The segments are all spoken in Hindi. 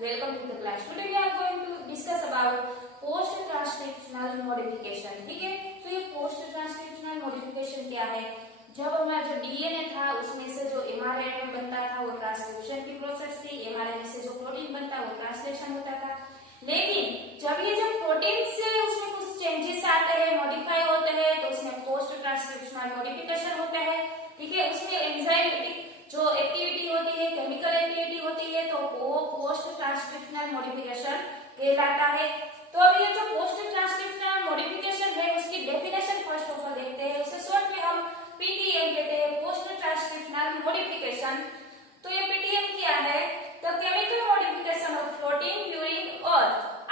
welcome to the class. Today we are going to discuss about post transcriptional modification. ठीक है, तो ये पोस्ट ट्रांसक्रिप्शनल मॉडिफिकेशन क्या है? जब हमारा जो डीएनए था उसमें से जो एमआरएनए बनता था वो ट्रांसक्रिप्शन की प्रोसेस थी, एमआरएनए से जो प्रोटीन बनता वो ट्रांसलेशन होता था. लेकिन जब ये जब प्रोटीन से उसमें कुछ चेंजेस आते हैं, मॉडिफाई होते हैं, तो उसमें पोस्ट ट्रांसक्रिप्शनल मॉडिफिकेशन होता है. ठीक है, उसमें एंजाइमेटिक जो एक्टिविटी होती है, केमिकल एक्टिविटी होती है, तो वो पोस्ट ट्रांसक्रिप्शनल मॉडिफिकेशन कहलाता है. तो अब ये जो पोस्ट ट्रांसक्रिप्शनल मॉडिफिकेशन है उसकी डेफिनेशन फर्स्ट ऑफ ऑल देखते हैं. उसे शॉर्ट में हम पीटीएम कहते हैं, पोस्ट ट्रांसक्रिप्शनल मॉडिफिकेशन. तो ये पीटीएम क्या है? The chemical modification of protein during और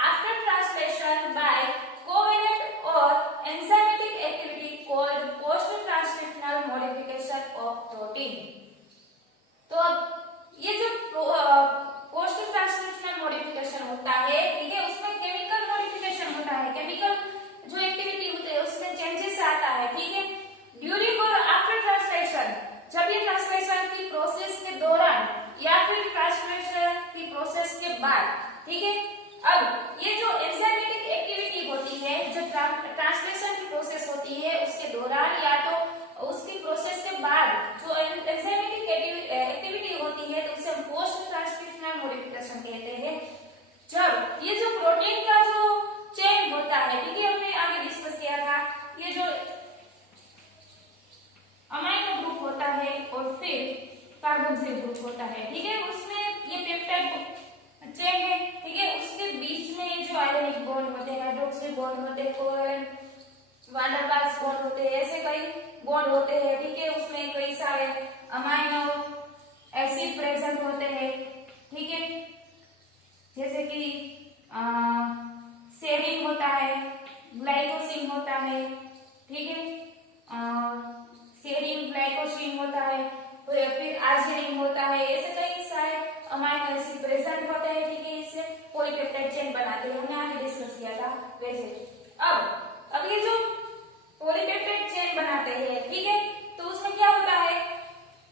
आफ्टर ट्रांसलेशन बाय कोवेलेंट और enzymatic activity called post transcriptional modification of protein. तो अब ये जो पोस्ट ट्रांसक्रिप्शनल मॉडिफिकेशन होता है, ठीक है, उसमें केमिकल मॉडिफिकेशन होता है, केमिकल जो एक्टिविटी होती है उसमें चेंजेस आता है. ठीक है, ड्यूरिंग और आफ्टर ट्रांसलेशन, जब ये ट्रांसलेशन की प्रोसेस के दौरान या फिर ट्रांसलेशन की प्रोसेस के बाद. ठीक है, अब ये जो एंजाइमेटिक एक्टिविटी होती है, जो ट्रांसलेशन की प्रोसेस होती है उसके दौरान या तो उसकी प्रोसेस के बाद जो एंजाइमेटिक एक्टिविटी होती है, तो उसे हम पोस्ट ट्रांसक्रिप्शनल मॉडिफिकेशन कहते हैं. जब ये जो प्रोटीन का जो चेन होता है, ठीक है, हमने आगे डिस्कस किया था, ये जो अमाइनो ग्रुप होता है और फिर कार्बोक्सिल ग्रुप होता है. ठीक है, उसमें ये पेप्टाइड चेन है. ठीक है, उसके बीच में ये जो आयोनिक बॉन्ड होते हैं, हाइड्रोक्सिल बॉन्ड होते हैं, कोवेलेंट वान der Waals बॉन्ड होते हैं, ऐसे कई बॉन्ड होते हैं. ठीक है, उसमें कई सारे अमाइनो एसिड प्रेजेंट होते हैं. ठीक है, जैसे कि सेरीन होता है, ग्लाइकोसिन होता है. ठीक है, सेरीन ग्लाइकोसिन होता है, तो फिर आर्जिनिन होता है, ऐसे कई सारे अमाइनो एसिड प्रेजेंट होते हैं. ठीक है, इससे पॉलीपेप्टाइड चेन बनाते हैं, हमने आगे डिस्कस किया था. वैसे अब ये जो पॉलीपेप्टाइड चेन बनाते हैं, ठीक है, तो उसमें क्या होता है?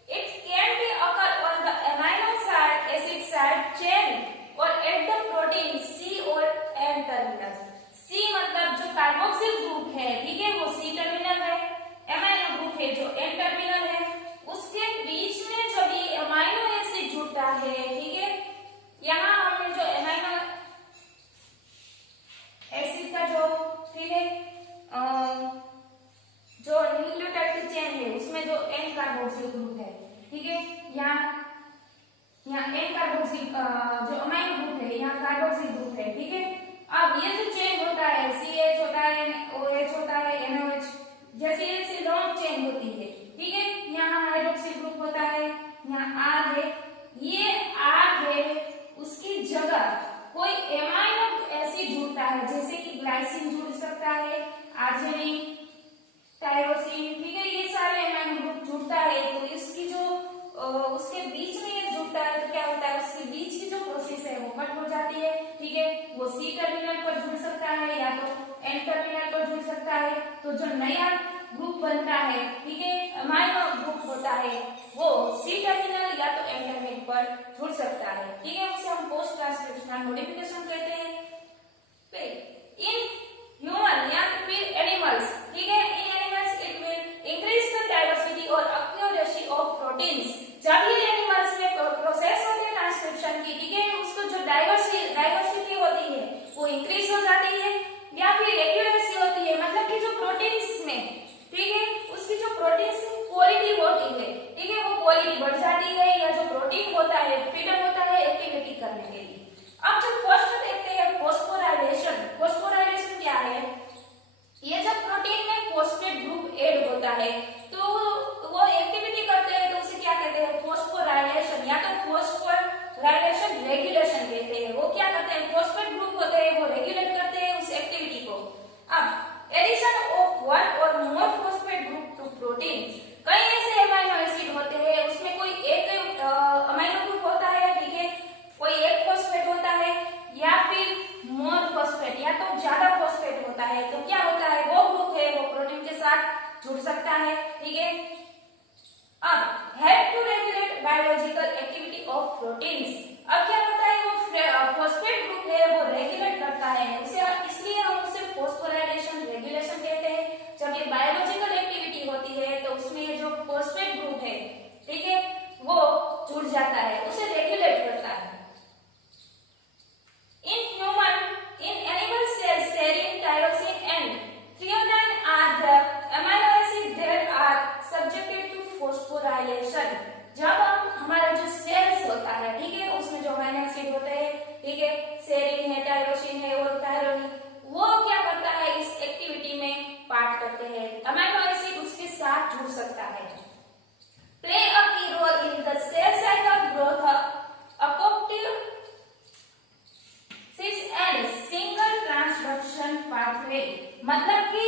It can be occur on the amino side acid side chain और एट द प्रोटीन सी और एन टर्मिनल. सी मतलब जो कार्बोक्सिल ग्रुप है, ठीक है, वो सी टर्मिनल है. अमाइनो ग्रुप है जो एन टर्मिनल है. उसके बीच में जब ये अमाइनो एसिड जुड़ता है, ठीक है, यहाँ हमने जो अमाइनो एसिड का जो, ठीक है, जो न्यूक्लियोटाइड की चेन है उसमें जो एन कार्बोक्सिल ग्रुप है, ठीक है, यहाँ एन कार्बोक्सिल जो अमाइनो ग्रुप है, यहाँ कार्बोक्सिल ग्रुप है. ठीक है, अब ये जो चेन होता है, CH होता है, OH होता है, NOH, जैसे ये लॉन्ग चेन होती है. ठीक है, यहाँ हाइड्रोक्सिल ग्रुप होता है, यहाँ R है. ये R है, उसकी जगह कोई एमाइनो एसिड जुड़ता है, जैसे कि ग्लाइसिन जुड़ सकता है, आर्जिनिन, टायरोसिन. ठीक है, ये सारे एमाइनो ग्रुप जुड़ता है. तो इसकी जो उसके बीच में ये जुड़ता है, तो क्या होता है? उसके बीच की जो प्रोसेस है वो कट हो जाती है. ठीक है, वो सी टर्मिनल पर जुड़ सकता है या तो एन टर्मिनल पर जुड़ सकता है. तो जो नया ग्रुप बनता है, ठीक है, अमाइनो ग्रुप होता है, वो सी टर्मिनल या तो एन टर्मिनल पर जुड़ सकता है. ठीक है, उसे हम पोस्ट ट्रांसक्रिप्शनल मॉडिफिकेशन कहते हैं. इन ह्यूमन या फिर एनिमल्स, ठीक है, in animals it will increase the diversity और एक्यूरेसी ऑफ प्रोटीन्स. जब ये एनिमल्स में प्रोसेस होती है ट्रांसक्रिप्शन की, ठीक है, उसको जो डाइवर्सिटी होती है वो इंक्रीज हो जाती है या फिर एक्यूरेसी होती है, मतलब कि जो प्रोटीन्स में, ठीक है, उसकी जो प्रोटीन्स की क्वालिटी होती है, ठीक है, वो क्वालिटी बढ़ जाती है, या जो प्रोटीन होता है फ्रीडम होता है एक्टिविटी करने के लिए. अब जो फर्स्ट देखते हैं फॉस्फोराइलेशन. फॉस्फोराइलेशन क्या है? ये जब प्रोटीन में फॉस्फेट ग्रुप ऐड होता है तो वो एक्टिविटी करते हैं, तो उसे क्या कहते हैं? फॉस्फोराइलेशन या तो फॉस्फोराइलेशन रेगुलेशन कहते हैं. वो क्या करते हैं? फॉस्फेट ग्रुप होते हैं, वो रेगुलेट करते हैं उस एक्टिविटी को. अब एडिशन ऑफ वन और मोर फॉस्फेट ग्रुप टू प्रोटीन. कई ऐसे अमाइनो एसिड होते हैं, उसमें कोई एक अमाइनो ग्रुप होता है, ठीक है, कोई एक फॉस्फेट होता है या फिर मोर फॉस्फेट या तो ज्यादा फॉस्फेट होता है. तो क्या होता है? वो ग्रुप है वो प्रोटीन के साथ जुड़ सकता है. ठीक है, अब help to regulate biological activity of proteins. अब क्या होता है? वो फॉस्फेट ग्रुप है वो रेगुलेट करता है उसे, इसलिए हम उसे फॉस्फोराइलेशन रेगुलेशन कहते हैं। जब ये बायोलॉजिकल एक्टिविटी होती है तो उसमें जो फॉस्फेट ग्रुप है, ठीक है, वो जुड़ जाता है, उसे रेगुलेट करता है। In animal cells, serine, tyrosine and threonine are the amino acids that are subjected to phosphorylation. जब हमारा जो सेल्स होता है, ठीक है, उसमें जो अमीनो एसिड होते हैं, ठीक है, सेरीन है, टायरोसिन है और थायरोनिन, वो क्या करता है, इस एक्टिविटी में पार्ट करते हैं। अमीनो एसिड उसके साथ जुड़ सकता है। Play a key role in the cell cycle growth apoptosis and signal transduction pathway. मतलब कि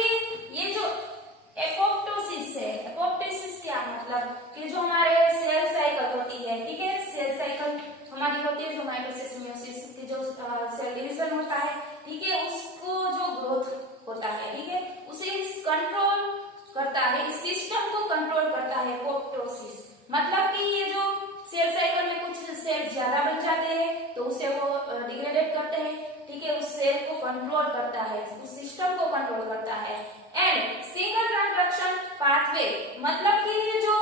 ये जो एपोप्टोसिस है, एपोप्टोसिस क्या मतलब कि जो हमारे सेल साइकिल होती है, ठीक है, सेल साइकिल हमारी होती है जो माइटोसिस मियोसिस की जो सेल डिवीजन होता है, ठीक है, उसको जो ग्रोथ होता है, ठीक है, उसे कंट्रोल करता है, इस सिस्टम को कंट्रोल करता है एपोप्टोसिस। मतलब कि ये जो सेल साइकिल में कुछ सेल ज्यादा बन जाते हैं तो उसे वो डिग्रेडेट करते हैं, ठीक है, उस सेल को कंट्रोल करता है, उस सिस्टम को कंट्रोल करता है। एंड सिंगल ट्रांसडक्शन पाथवे मतलब कि ये जो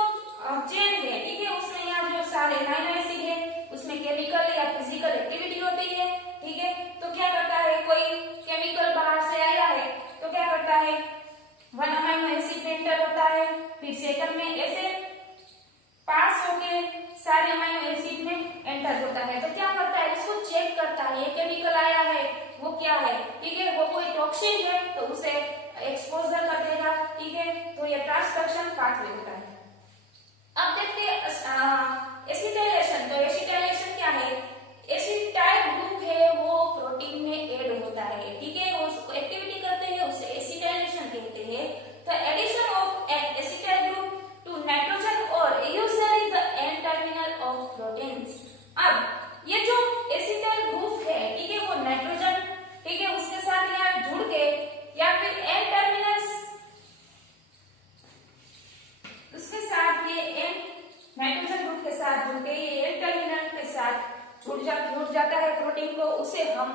चेन है, ठीक है, उसमें यहाँ जो सारे अमीनो एसिड है उसमें केमिकल या फिजिकल एक्टिविटी होती है, ठीक है, तो क्या करता है, कोई केमिकल बाहर से आया है तो क्या करता है, वन अमीनो एसिड में एंटर होता है, फिर सेकंड में ऐसे पास होके सारे अमीनो एसिड में एंटर होता है, तो क्या करता है, उसको चेक करता है, ये केमिकल आया है वो क्या है, ठीक है, वो कोई टॉक्सिन है तो उसे एक्सपोजर कर देगा, ठीक है, तो ये ट्रांसडक्शन पाथवे होता है। अब देखते हैं एसिटाइलेशन। तो एसिटाइलेशन क्या है, एसिटाइल ग्रुप है वो प्रोटीन में ऐड होता है, ठीक है, वो उसको एक्टिविटी करते हैं, उसे एसिटाइलेशन कहते हैं। तो addition of an acetyl group to nitrogen और usually the end terminal of proteins. अब ये जो एसिटाइल ग्रुप है, ठीक है, वो नाइट्रोजन, ठीक है, उसके साथ यहाँ जुड़ के या फिर एंड टर्मिनल्स उसके साथ ये एंड नाइट्रोजन ग्रुप के साथ जुड़ के ये एंड टर्मिनल के साथ जुड़ जाता है प्रोटीन को, उसे हम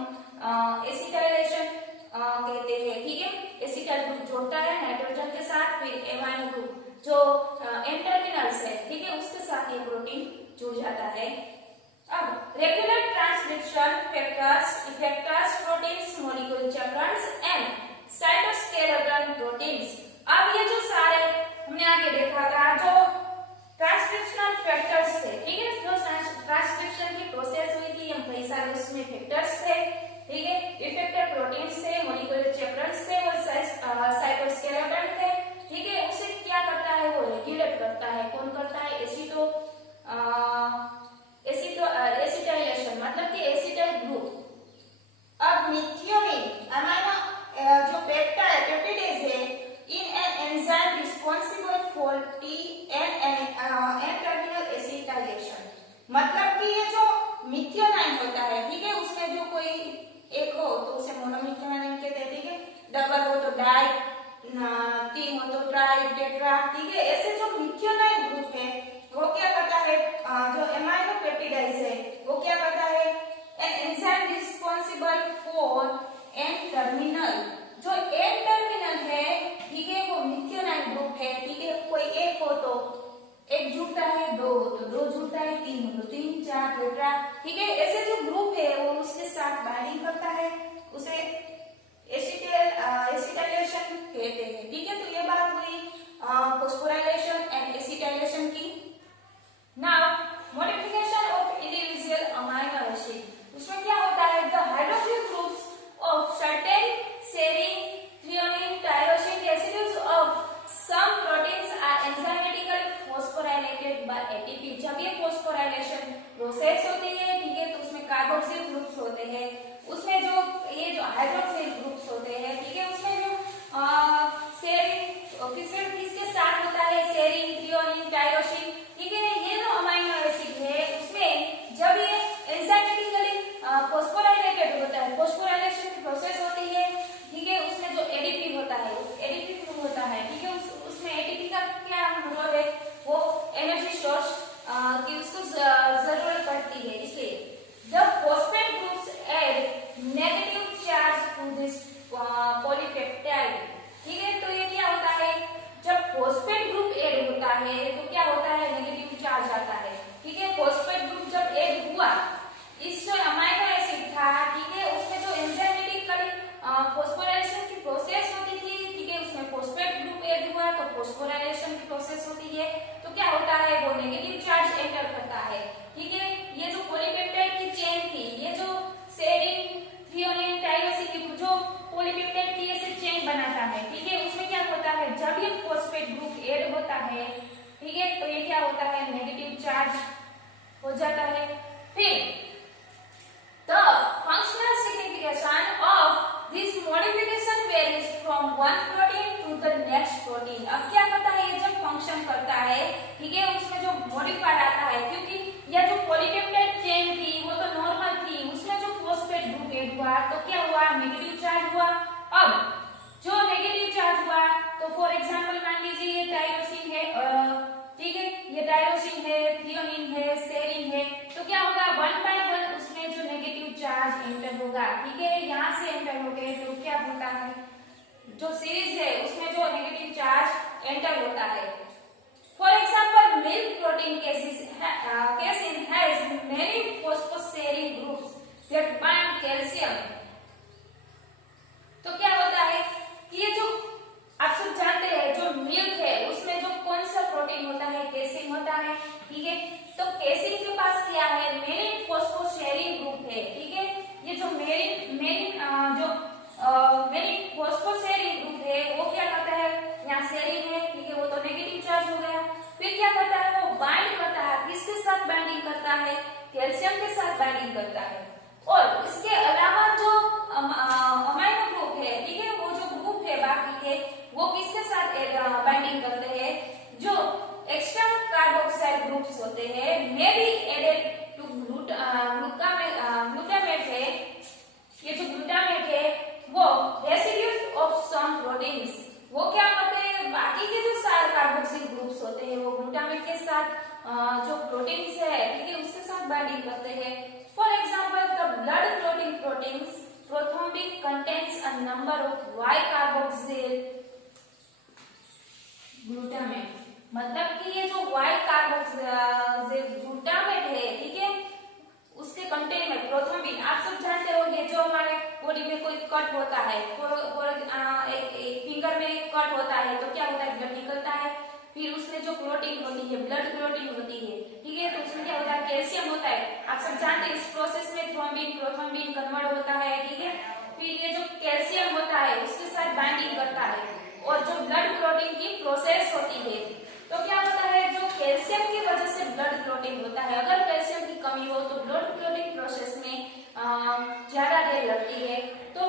एसिटाइलेशन कहते हैं, ठीक है। एसिटाइल ग्रुप जोड़ता है नाइट्रोजन के साथ, फिर एमाइनो ग्रुप जो एंड टर्मिनल्स है, ठीक है, उसके साथ ये प्रोटीन जुड़ जाता है। अब regular transcription factors proteins molecule checkers and cytoskeleton proteins. अब ये जो सारे हमने आगे देखा था जो ट्रांसक्रिप्शनल फैक्टर्स थे, ठीक है, जो ट्रांसक्रिप्शन की प्रोसेस हुई थी, हम कई सारे उसमें फैक्टर्स थे, ठीक है, इफेक्टर प्रोटीन्स थे, मॉलिक्यूलर चेकर्स थे और साइटोस्केलेटन थे, ठीक है, उसे क्या करता है, वो रेगुलेट करता है। कौन करता है, एसिटाइलेशन मतलब कि एसिटाइल ग्रुप। अब मिथियोनिन अमीनो जो पेप्टाइडेज है in an enzyme responsible for the N terminal acetylation. मतलब कि ये जो मिथियोनाइन होता है, ठीक है, उसमें जो कोई एक हो तो उसे मोनोमिथियोनाइन कहते हैं, ठीक है, डबल हो तो डाई, तीन हो तो ट्राई, टेट्रा, ठीक है, ऐसे जो मिथियोनाइन ग्रुप है वो क्या करता है, जो एमाइनो पेप्टाइडेज है वो क्या करता है, an enzyme responsible for N terminal. जो एन टर्मिनल है, ठीक है, वो मिथियोनाइन ग्रुप है, ठीक है, कोई एक हो तो एक जुड़ता है, दो हो तो दो जुड़ता है, तीन हो तो तीन, चार, टेट्रा, ठीक है, ऐसे जो ग्रुप है वो उसके साथ बाइंडिंग करता है, उसे एसिटाइलेशन कहते हैं, ठीक है। तो ये बात हुई फॉस्फोराइलेशन एंड एसिटाइलेशन की। Now modification of individual amino acid. उसमें क्या होता है, the hydroxyl groups of certain serine, threonine, tyrosine residues of some proteins are enzymatically phosphorylated by ATP. जब ये फॉस्फोराइलेशन प्रोसेस होती है, ठीक है, तो उसमें कार्बोक्सिल ग्रुप्स होते हैं, उसमें जो ये जो हाइड्रोक्सिल ग्रुप्स होते हैं, ठीक है, उसमें जो सेरीन किसके साथ होता है, सेरीन, थ्रियोनिन, टायरोसिन, ठीक है, ये जो अमीनो एसिड है उसमें जब ये एंजाइमेटिकली फॉस्फोराइलेटेड होता है, फॉस्फोराइलेशन की प्रोसेस होती है, ठीक है, उसमें जो एडीपी होता है, एडीपी होता है, ठीक है, उसमें एडीपी का क्या रोल है, वो एनर्जी सोर्स की उसको जरूरत पड़ती है, इसलिए द फॉस्फेट ग्रुप्स बनाता है, ठीक है। उसमें क्या होता है, जब ये फॉस्फेट ग्रुप ऐड होता है, ठीक है, तो ये क्या होता है, नेगेटिव चार्ज हो जाता है। फिर the functional signification of this modification varies from one protein to the next protein। अब क्या करता है, ये जब फंक्शन करता है, ठीक है, उसमें जो मॉडिफायर आता है, क्योंकि यह जो पॉलीपेप्टाइड चेन थी वो तो नॉर्मल थी, उसमें जो फॉस्फेट ग्रुप ऐड हुआ तो क्या हुआ, नेगेटिव चार्ज हुआ। अब जो नेगेटिव चार्ज हुआ तो फॉर एग्जांपल मान लीजिए ये टाइरोसिन है, ठीक है, ये टाइरोसिन है, थ्रियोनिन है, सेरीन है, तो क्या होगा, 1 बाय 1 उसमें जो नेगेटिव चार्ज एंटर होगा, ठीक है, यहाँ से एंटर हो गए तो क्या होता है, जो सीरीज है उसमें जो नेगेटिव चार्ज एंटर होता है। For example milk protein casein has many phosphoserine groups that bind calcium। तो क्या होता है कि ये जो आप सब जानते हैं, जो मिल्क है उसमें जो कौन सा प्रोटीन होता है, केसिन होता है, ठीक है। तो केसिन के पास क्या है, मेरिन फॉस्फोसेरिन ग्रुप है, ठीक है। ये जो मेरिन फॉस्फोसेरिन ग्रुप है वो क्या करता है, यहाँ सेरिन है, ठीक है, वो तो नेगेटिव चार्ज हो गया। फिर क्या करता है, वो बाइंड करता है, किसके साथ बाइंडिंग करता है, कैल्शियम के साथ बाइंडिंग करता है। और इसके अलावा जो अमाइनो ग्रुप है, ठीक है, वो जो ग्रुप है बाकी के, वो किसके साथ बाइंडिंग करते हैं, जो एक्स्ट्रा कार्बोक्साइल ग्रुप्स होते हैं, may be added to glutamate है, ये जो ग्लूटामेट है वो रेसिड्यूज ऑफ सम प्रोटीन्स, वो क्या करते हैं, बाकी के जो सारे कार्बोक्सिल ग्रुप्स होते हैं वो ग्लूटामेट के साथ जो प्रोटीन्स है, ठीक है, उसके साथ बाइंडिंग करते हैं। For example the blood clotting proteins prothrombin contains a number of Y-carboxyl glutamate। मतलब कि ये जो Y-carboxyl glutamate है, ठीक है, उसके कंटेंट में प्रोथ्रोम्बिन, आप सब जानते होंगे, जो हमारे बॉडी में कोई कट होता है, एक फिंगर में कट होता है तो क्या होता है, ब्लड निकलता है, फिर उसमें जो क्लोटिंग होती है, ब्लड क्लोटिंग होती है, ठीक है, तो उसमें क्या होता है, कैल्शियम होता है। आप सब जानते हैं इस प्रोसेस में थ्रोम्बिन प्रोथ्रोम्बिन कन्वर्ट होता है, ठीक है, फिर ये जो कैल्शियम होता है उसके साथ बाइंडिंग करता है, और जो ब्लड क्लोटिंग की प्रोसेस होती है तो क्या होता है, जो कैल्शियम की वजह से ब्लड क्लोटिंग होता है, अगर कैल्शियम की कमी हो तो ब्लड क्लोटिंग प्रोसेस में ज्यादा देर लगती है। तो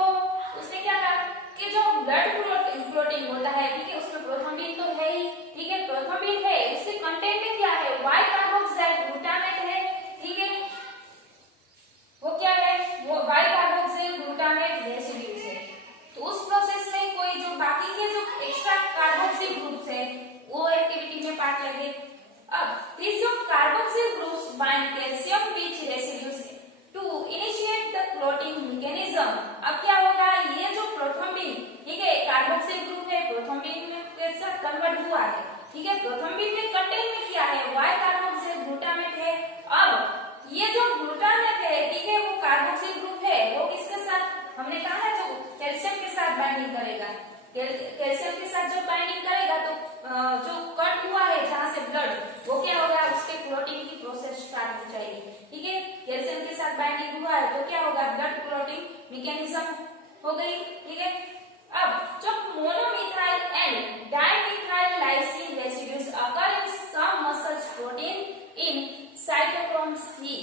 उसने क्या कहा कि जो ब्लड क्लोटिंग होता है, ठीक है, उसमें प्रोथ्रोम्बिन तो है ही, ठीक है, प्रोथ्रोम्बिन है, उसके कंटेंट में क्या है, Y-carboxyl ग्लूटामेट है, ठीक है, वो क्या है, वो Y-carboxyl ग्लूटामेट रेसिड्यूज है। तो उस प्रोसेस में कोई जो बाकी के जो एक्स्ट्रा कार्बोक्सिल ग्रुप्स है वो एक्टिविटी में पार्ट लेंगे। अब these जो carboxyl groups bind calcium rich residues to initiate the clotting mechanism. अब क्या होगा, ये जो प्रोथ्रोम्बिन, ठीक है, कार्बोक्सिल ग्रुप है, प्रोथ्रोम्बिन के साथ कन्वर्ट हुआ है, ठीक है, प्रोथ्रोम्बिन के कंटेंट में क्या है, Y-carboxyl ग्लूटामेट है। अब ये जो ग्लूटामेट है, ठीक है, वो कार्बोक्सिल ग्रुप है, वो किसके साथ, हमने कहा है जो कैल्शियम के साथ बाइंडिंग करेगा, कैल्शियम के साथ जब बाइंडिंग करेगा तो जो कट हुआ है जहां से ब्लड, वो क्या होगा, उसके क्लोटिंग की प्रोसेस स्टार्ट हो जाएगी, ठीक है, कैल्शियम के साथ बाइंडिंग हुआ है तो क्या होगा, ब्लड क्लोटिंग मैकेनिज्म हो गई, ठीक है। अब जब monomethyl and dimethyl lysine residues occur in some muscles protein in cytochrome C,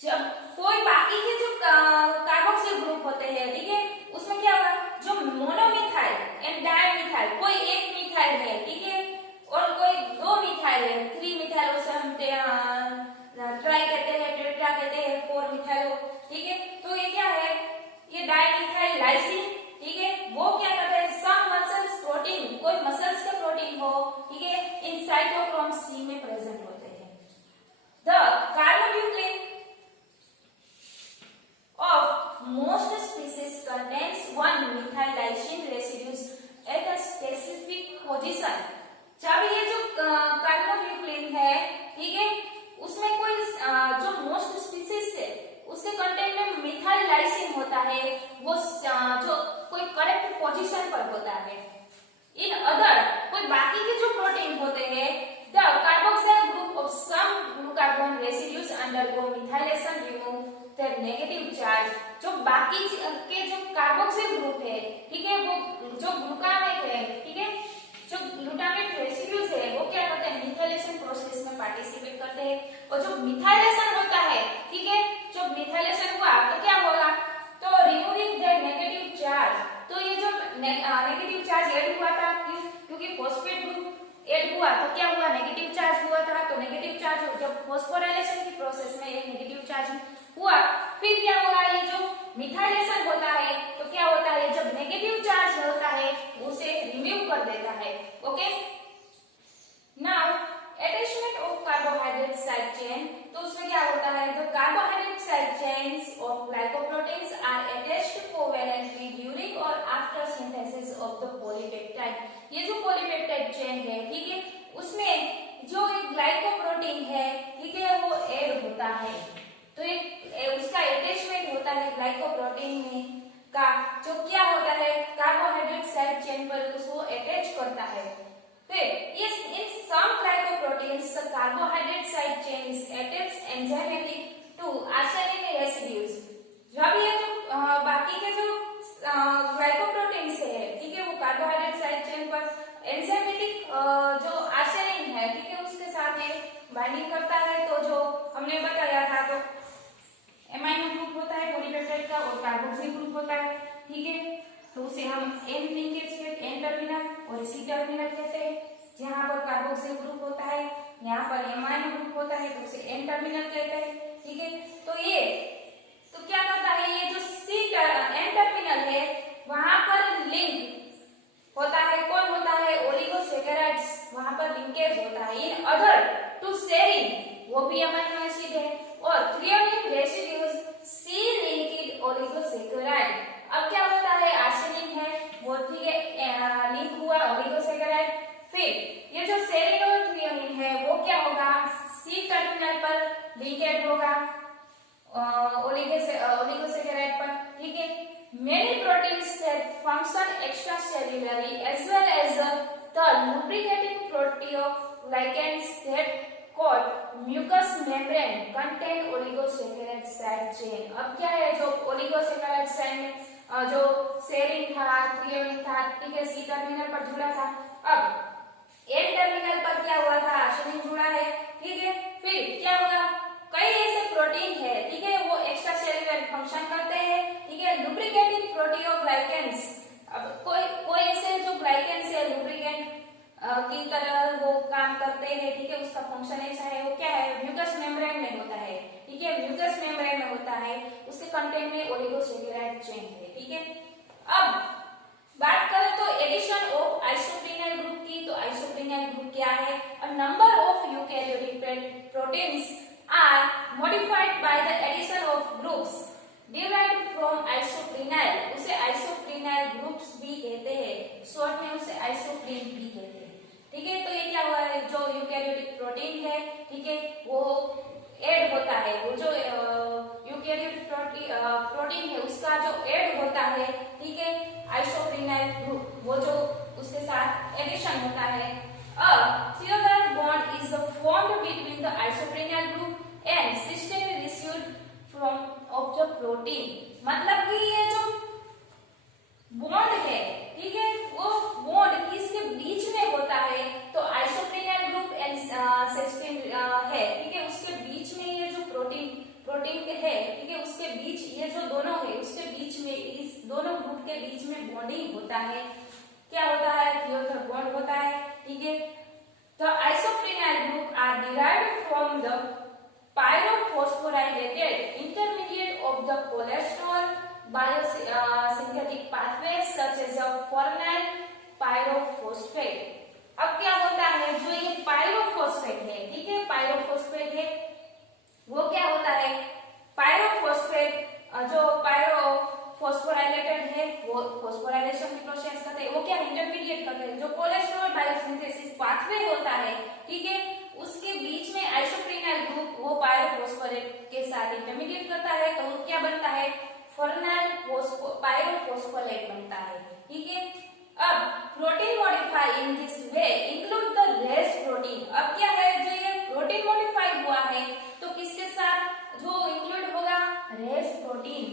जब कोई बाकी के जो कार्बोक्सिल ग्रुप होते हैं, ठीक है, उसमें क्या होगा, जो मोनोमिथाइल एंड डाइमिथाइल, कोई एक मिथाइल है, ठीक है, और कोई दो मिथाइल है, 3 मिथाइल उसे हम ट्राई कहते हैं, टेट्रा कहते हैं, 4 मिथाइल, ठीक है, तो ये क्या है, ये डाइमिथाइल लाइसिन, ठीक है, वो क्या करते हैं, सम मसल्स प्रोटीन, कोई मसल्स के प्रोटीन हो, ठीक है, इन साइटोक्रोम सी में प्रेजेंट होते हैं। The carbonucleic of most species contains one methyl lysine residues at a specific position। जब ये जो कार्बोन्यूक्लिन है, ठीक है, उसमें कोई जो मोस्ट स्पीसीज है उसके कंटेंट में मिथाइल लाइसिन होता है, वो जो कोई करेक्ट पोजीशन पर होता है। इन अदर कोई बाकी के जो प्रोटीन होते हैं, the carboxyl group of some glucarbon residues undergo methylation remove their negative charge. जो बाकी के जो कार्बोक्सिल ग्रुप है, ठीक है, वो ग्लूटामेट है, ठीक है, जो ग्लूटामेट रेसिड्यूज है वो क्या करते हैं, मिथाइलेशन प्रोसेस में पार्टिसिपेट करते हैं। और जो मिथाइलेशन होता है, ठीक है, जब मिथाइलेशन हुआ तो क्या होगा, तो रिमूविंग द नेगेटिव चार्ज, तो ये जो नेगेटिव चार्ज ऐड हुआ था, क्योंकि फॉस्फेट ग्रुप ऐड हुआ तो क्या हुआ, नेगेटिव चार्ज हुआ था, तो नेगेटिव चार्ज जब फॉस्फोराइलेशन की प्रोसेस में एक नेगेटिव चार्ज हुआ, फिर क्या होगा, ये जो मिथाइलेशन होता है तो क्या होता है, जब नेगेटिव चार्ज होता है उसे रिमूव कर देता है। Okay, now attachment of carbohydrate side chain, तो उसमें क्या होता है, the carbohydrate side chains of glycoproteins are attached covalently during और after synthesis of the polypeptide. ये जो पॉलीपेप्टाइड चेन है, ठीक है, उसमें जो एक ग्लाइकोप्रोटीन है, ठीक है, वो ऐड होता है, तो एक उसका अटैचमेंट होता है ग्लाइकोप्रोटीन में का, जो क्या होता है, कार्बोहाइड्रेट साइड चेन पर उसको अटैच करता है। फिर इस in some glycoproteins the carbohydrate side chain is attached enzymatic to arsenic residues. जब ये जो बाकी के जो ग्लाइकोप्रोटीन्स है, ठीक है, वो कार्बोहाइड्रेट साइड चेन पर एंजाइमेटिक जो आर्सेनिन है, ठीक है, उसके साथ बाइंडिंग करता है, तो जो हमने बताया था, तो एमाइनो ग्रुप होता है पॉलीपेप्टाइड का और कार्बोक्सिल ग्रुप होता है, ठीक है, तो उसे हम एन लिंकेज के एन टर्मिनल और सी टर्मिनल कहते हैं। जहां पर कार्बोक्सिल ग्रुप होता है, यहाँ पर एमाइनो ग्रुप होता है, तो उसे एन टर्मिनल कहते हैं, ठीक है। तो ये तो क्या करता है, ये जो सी एन टर्मिनल है वहां पर लिंक होता है, कौन होता है, ओलिगोसैकेराइड्स, वहां पर लिंकेज होता है इन अदर टू सेरीन, वो भी अमीनो एसिड है, और थ्रियोनिन रेसिड्यूज सी लिंक्ड ओलिगोसैकेराइड। अब क्या होता है, आर्सेनिन है वो, ठीक है, लिंक हुआ ओलिगोसैकेराइड, फिर ये जो सेरीन और थ्रियोनिन है वो क्या होगा, सी टर्मिनल पर लिंकेड होगा ओलिगोसैकेराइड पर, ठीक है। Many proteins that function extracellularly as well as the lubricating proteoglycans that coat mucous membrane contain oligosaccharide side chain। अब क्या है, जो ओलिगोसैकेराइड साइड में जो सेरीन था, थ्रियोनिन था, ठीक है, सी टर्मिनल पर जुड़ा था, अब एन टर्मिनल पर क्या हुआ था, आर्सेनिन जुड़ा है, ठीक है। फिर क्या होगा, कई ऐसे प्रोटीन है, ठीक है, वो एक्स्ट्रा सेलुलर फंक्शन करते हैं, ठीक है, लुब्रिकेटिंग प्रोटीओग्लाइकेंस। अब कोई ऐसे जो ग्लाइकेंस है लुब्रिकेंट की तरह वो काम करते हैं, ठीक है, उसका फंक्शन ऐसा है, वो क्या है, म्यूकस मेम्ब्रेन में होता है, ठीक है, म्यूकस मेम्ब्रेन में होता है, उसके कंटेंट में ओलिगोसैकेराइड चेन है, ठीक है। अब बात करें तो एडिशन ऑफ आइसोप्रीनाइल ग्रुप की, तो आइसोप्रीनाइल ग्रुप क्या है, a number of eukaryotic proteins are modified by the addition of groups derived from isoprenyl। उसे आइसोप्रीनाइल ग्रुप्स भी कहते हैं, शॉर्ट में उसे आइसोप्रीन भी कहते हैं, ठीक है। तो ये क्या हुआ है, जो यूकैरियोटिक प्रोटीन है, ठीक है, वो ऐड होता है, वो जो यूकैरियोटिक प्रोटीन है उसका जो ऐड होता है, ठीक है, आइसोप्रीनाइल ग्रुप, वो जो उसके साथ एडिशन होता है। A covalent bond is formed between the isoprenyl group and cysteine received from of the protein। मतलब कि ये जो बॉन्ड है, ठीक है, वो बॉन्ड किसके बीच में होता है, तो आइसोप्रीनाइल ग्रुप एंड सिस्टीन है, ठीक है, उसके बीच में ये जो प्रोटीन के है, ठीक है, उसके बीच ये जो दोनों है उसके बीच में, इस दोनों ग्रुप के बीच में बॉन्डिंग होता है, क्या होता है, थियोथर बॉन्ड होता है, ठीक है। The isoprenyl group are derived from the pyrophosphorylated intermediate of the cholesterol biosynthetic pathways such as the phenyl pyrophosphate। अब क्या होता है, जो ये पायरोफोस्फेट है, ठीक है, पायरोफोस्फेट है, वो क्या होता है, पायरोफोस्फेट जो पायरोफोस्फोराइलेटेड है, वो फोस्फोराइलेशन की प्रोसेस करते हैं, वो क्या इंटरमीडिएट करते हैं, जो कोलेस्ट्रॉल बायोसिंथेसिस पाथवे होता है, ठीक है, उसके बीच में आइसोप्रीनाइल ग्रुप वो पायरोफोस्फोरेट के साथ इंटरमीडिएट करता है, तो वो क्या बनता है, फेनाइल पायरोफोस्फोलेट बनता है, ठीक है। अब protein modify in this way include the race protein. अब क्या है, जो ये प्रोटीन मॉडिफाई हुआ है तो किसके साथ जो इंक्लूड होगा, रेस प्रोटीन,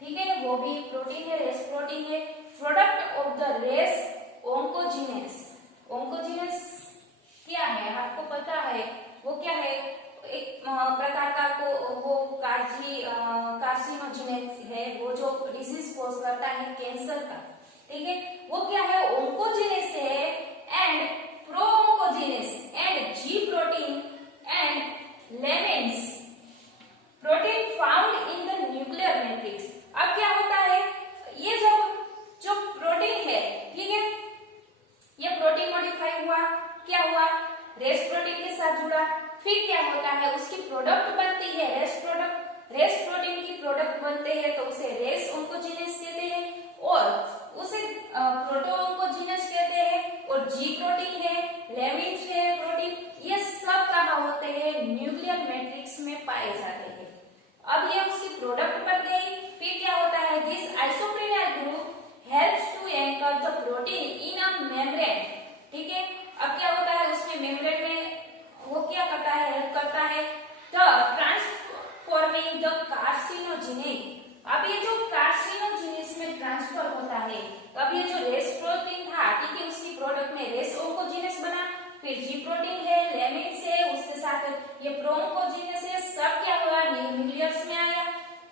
ठीक है, वो भी प्रोटीन है, रेस प्रोटीन है। Product of the ras oncogenes. Oncogenes क्या है आपको पता है, वो क्या है, एक प्रकार का वो कार्सिनोजेनेस है, वो जो डिजीज कॉज करता है कैंसर का, ठीक है। वो क्या है, ओंकोजीनेस है and pro oncogenes and G protein and lamins protein found in the nuclear matrix. अब क्या होता है, ये जो प्रोटीन है, ठीक है, ये प्रोटीन मॉडिफाई हुआ, क्या हुआ, रेस प्रोटीन के साथ जुड़ा, फिर क्या होता है, उसकी प्रोडक्ट बनती है रेस प्रोडक्ट, रेस प्रोटीन की प्रोडक्ट बनते हैं तो उसे रेस ओंकोजीनेस कहते हैं और उसे प्रोटो ओंकोजीनेस कहते हैं। और जी प्रोटीन है, लेमिन्स है प्रोटीन, ये सब कहाँ होते हैं, न्यूक्लियर मैट्रिक्स में पाए जाते हैं। अब ये उसकी प्रोडक्ट बन गई, फिर क्या होता है, this isoprenyl group helps to anchor the protein in a membrane, ठीक है। अब क्या होता है, उसमें मेम्ब्रेन में वो क्या करता है, हेल्प करता है द ट्रांसफॉर्मिंग द कार्सिनोजेनिक। अब ये जो कार्सिनोजेनिस में ट्रांसफर होता है, अब ये जो रेस प्रोटीन था, ठीक है, उसकी प्रोडक्ट में रेस ओंकोजीनेस बना, फिर जी प्रोटीन है, लेमिन्स है, उसके साथ ये प्रो ओंकोजीनेस है, सब क्या हुआ, न्यूक्लियस में आया,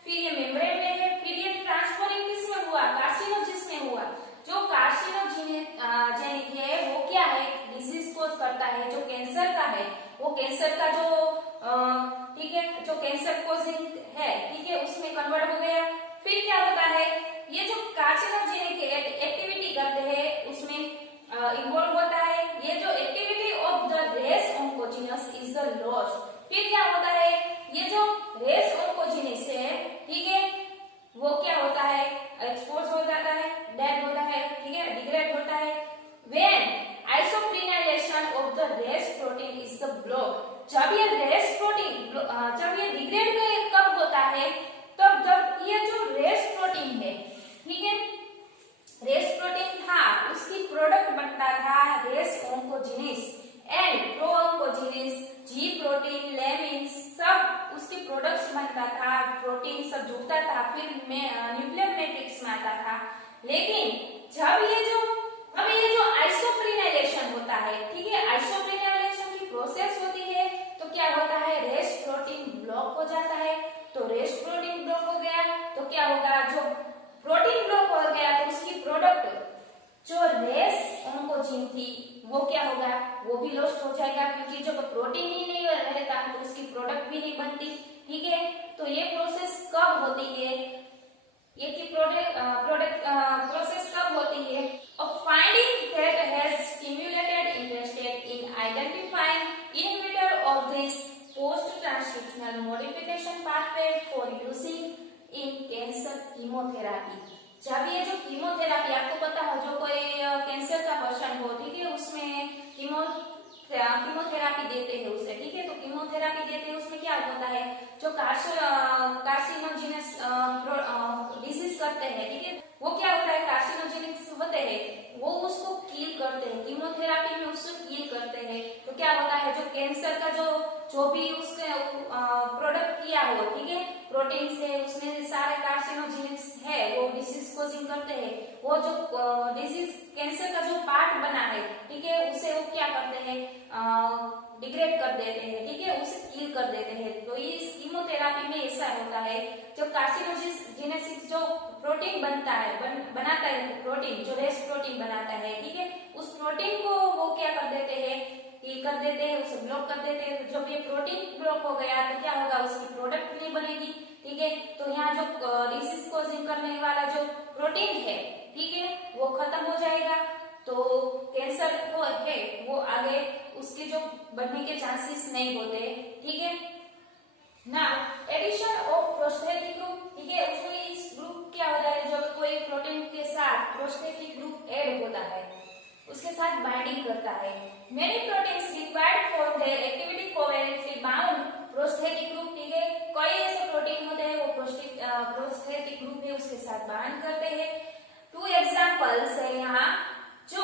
फिर ये मेम्ब्रेन में है, फिर ये ट्रांसफरिंग किसमें हुआ, कार्सिनोजेनिस में हुआ। जो कार्सिनोजेनिक है वो क्या है, डिजीज कोज करता है, जो कैंसर का है, वो कैंसर का जो ठीक है, जो कैंसर कोजिंग है, ठीक है, उसमें कन्वर्ट हो गया। फिर क्या होता है, ये जो कार्सिनोजेनिक एक्टिविटी करते हैं उसमें इन्वॉल्व होता है, ये जो activity of the ras oncogenes is the loss. फिर क्या होता है, ये जो रेस ओंकोजीनेस है, ठीक है, वो क्या होता है, एक्सपोज हो जाता है, डेड होता है, ठीक है, डिग्रेड होता है। When isoprenylation of the race protein is the block. जब ये रेस प्रोटीन जब ये डिग्रेड कब होता है, तब जब ये जो रेस प्रोटीन है, ठीक है, रेस प्रोटीन था, उसकी प्रोडक्ट बनता था ras oncogenes and pro oncogenes, G protein, lamins, सब उसकी प्रोडक्ट्स बनता था, प्रोटीन सब जुड़ता था, फिर न्यूक्लियर मैट्रिक्स में आता था। लेकिन जब ये जो आइसोप्रेनाइलेशन होता है, ठीक है, आइसोप्रेनाइलेशन की प्रोसेस होती है, तो क्या होता है, रेस प्रोटीन ब्लॉक हो जाता है। तो रेस प्रोटीन ब्लॉक हो गया तो क्या होगा, जो प्रोटीन ब्लॉक हो गया तो उसकी प्रोडक्ट जो रेस ओंकोजीन थी वो क्या होगा, वो भी लॉस्ट हो जाएगा, क्योंकि जब प्रोटीन ही नहीं रहता तो उसकी प्रोडक्ट भी नहीं बनती, ठीक है। तो ये प्रोसेस कब होती है, ये की प्रोडक्ट प्रोसेस कब होती है, of finding that has stimulated interested in identifying inhibitor of this post-transcriptional modification pathway for using in cancer chemotherapy। जब ये जो कीमोथेरापी, आपको पता हो, जो कोई कैंसर का पर्सन हो, ठीक है, उसमें कीमोथेरापी देते हैं उसे, ठीक है, तो कीमोथेरापी देते हैं, उसमें क्या होता है, जो कार्सिनोजेनस डिजीज करते हैं, ठीक है, वो क्या होता है, कार्सिनोजेनिक्स होते हैं, वो उसको किल करते हैं, कीमोथेरापी में उसको किल करते हैं। तो क्या होता है, जो कैंसर का जो भी उसने प्रोडक्ट किया हो, ठीक है, प्रोटीन से, उसमें सारे कार्सिनोजेनिक्स है, वो डिसीज कोजिंग करते हैं, वो जो डिसीज कैंसर का जो पार्ट बना है, ठीक है, उसे वो क्या करते हैं, डिग्रेड कर देते हैं, ठीक है, उसे किल कर देते हैं। तो इस कीमोथेरापी में ऐसा होता है, जो कार्सिनोजेनेसिस जो प्रोटीन बनता है, बनाता है प्रोटीन, जो रेस प्रोटीन बनाता है, ठीक है, उस प्रोटीन को वो क्या कर देते हैं, कर देते हैं, उसे ब्लॉक कर देते हैं। जब ये प्रोटीन ब्लॉक हो गया तो क्या होगा, उसकी प्रोडक्ट नहीं बनेगी, ठीक है। तो यहाँ जो डिसीज कोजिंग करने वाला जो प्रोटीन है, ठीक है, वो खत्म हो जाएगा, तो कैंसर वो है वो आगे उसके जो बनने के चांसेस नहीं होते, ठीक है। Now addition of prosthetic group, ठीक है, उसमें इस ग्रुप क्या होता है, जब कोई प्रोटीन के साथ प्रोस्थेटिक ग्रुप ऐड होता है, उसके साथ बाइंडिंग करता है। Many proteins required for their activity covalently bound prosthetic group, ठीक है, कई ऐसे प्रोटीन होते हैं वो प्रोस्थेटिक ग्रुप है उसके साथ बाइंड करते हैं। टू एग्जांपल्स है यहाँ, जो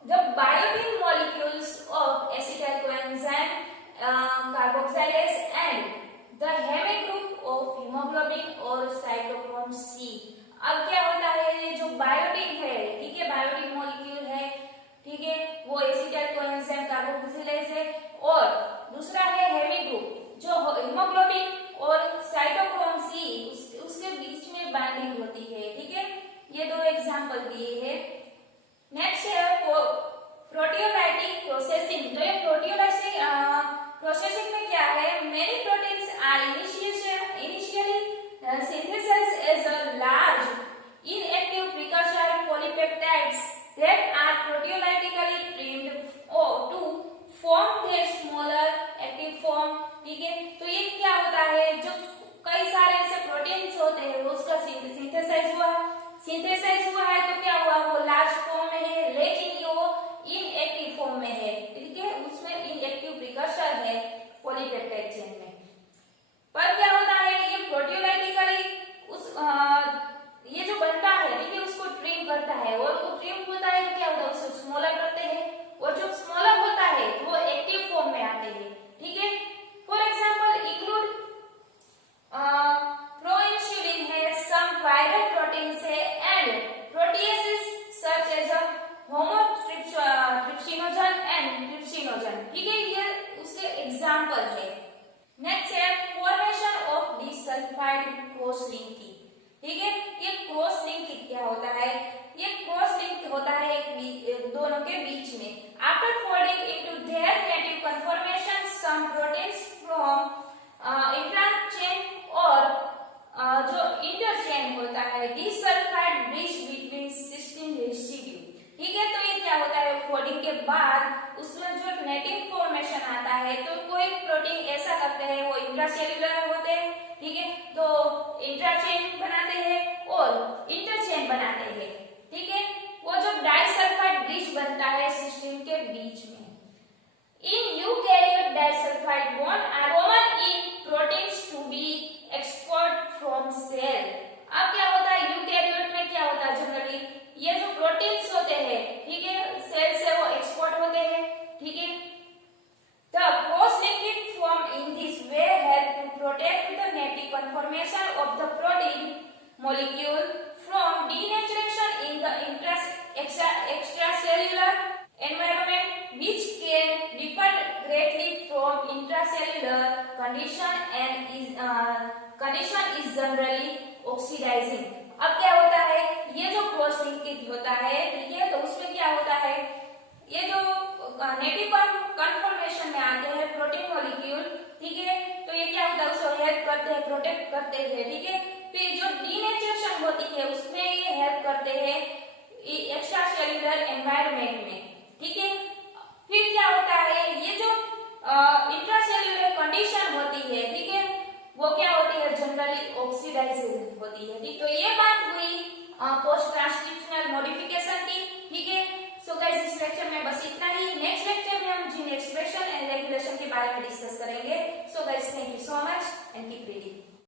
the biotin molecules of acetyl coenzyme, carboxylase and the heme group of hemoglobin और cytochrome C। अब क्या होता है, जो बायोटिन है प्रोकार्योटिक मॉलिक्यूल है, ठीक है, वो एसिटाइल कोएंजाइम कार्बोक्सिलेज है। और दूसरा है हेमी ग्रुप जो हीमोग्लोबिन और साइटोक्रोम सी उसके बीच में बाइंडिंग होती है, ठीक है। ये दो एग्जांपल दिए हैं। नेक्स्ट है प्रोटियोलाइटिक प्रोसेसिंग। तो ये प्रोटियोलाइटिक प्रोसेसिंग में क्या है, many proteins are initially synthesized as a large inactive precursor polypeptides that are proteolytically trimmed to form their smaller active form, ठीक है। तो ये क्या होता है, जो कई सारे ऐसे प्रोटीन्स होते हैं वो उसका सिंथेसाइज हुआ है तो क्या हुआ, वो लार्ज फॉर्म में है लेकिन वो इनएक्टिव फॉर्म में है, ठीक है, उसमें इनएक्टिव प्रिकर्सर है पॉलीपेप्टाइड चेन में। पर क्या होता है, ये प्रोटियोलाइटिकली ये जो बनता है, ठीक है, उसको ट्रिम करता है और वो ट्रिम होता है तो क्या होता है, उसको स्मॉलर करते हैं और जो स्मॉलर होता है वो एक्टिव फॉर्म में आते हैं, ठीक है। फॉर एग्जांपल इंक्लूड प्रोइंसुलिन है, सम वायरल प्रोटीन्स है and proteases such as a homotrypsinogen and trypsinogen, ठीक है, ये उसके एग्जांपल है। नेक्स्ट है formation of disulphide cross linking, ठीक है। ये क्रॉस लिंकिंग क्या होता है, ये क्रॉस लिंक होता है दोनों के बीच में। After folding into their native conformation some proteins from interchain और जो इंटरचेन होता है disulphide bridge between cysteine residue, ठीक है। तो ये क्या होता है, फोल्डिंग के बाद उसमें जो नेटिव फॉर्मेशन आता है तो कोई प्रोटीन ऐसा करते हैं वो इंट्रासेल्युलर होते हैं, ठीक है, तो इंट्राचेन बनाते हैं और इंटरचेन बनाते हैं, ठीक है। वो जो डाइसल्फाइड ब्रिज बनता है सिस्टीन के बीच में। In eukaryote disulfide bond are common in proteins to be export from cell. अब क्या होता है, यूकैरियोट में क्या होता है, जनरली ये जो प्रोटीन्स होते हैं, ठीक है, सेल से वो एक्सपोर्ट होते हैं, ठीक है। The cross-linked form in this way help to protect the native conformation of the protein molecule from denaturation in the extracellular environment, which can differ greatly from intracellular condition is generally oxidizing। अब क्या होता है, ये जो क्रॉस लिंकेज होता है, ठीक है, तो उसमें क्या होता है, ये जो नेटिव कन्फर्मेशन में आते हैं प्रोटीन मॉलिक्यूल, ठीक है, तो ये क्या होता है, उसको हेल्प करते हैं, प्रोटेक्ट करते हैं, ठीक है। फिर जो डीनेचरेशन होती है उसमें ये हेल्प करते हैं एक्स्ट्रा सेल्युलर एनवायरनमेंट में, ठीक है। फिर क्या होता है, ये जो इंट्रासेल्युलर कंडीशन होती है, ठीक है, वो क्या होती है, जनरली ऑक्सीडाइज होती है, ठीक। तो ये बात हुई पोस्ट ट्रांसक्रिप्शनल मॉडिफिकेशन की, ठीक है। सो गाइस इस लेक्चर में बस इतना ही। नेक्स्ट लेक्चर में हम जीन एक्सप्रेशन एंड रेगुलेशन के बारे में डिस्कस करेंगे। So guys thank you so much and keep reading.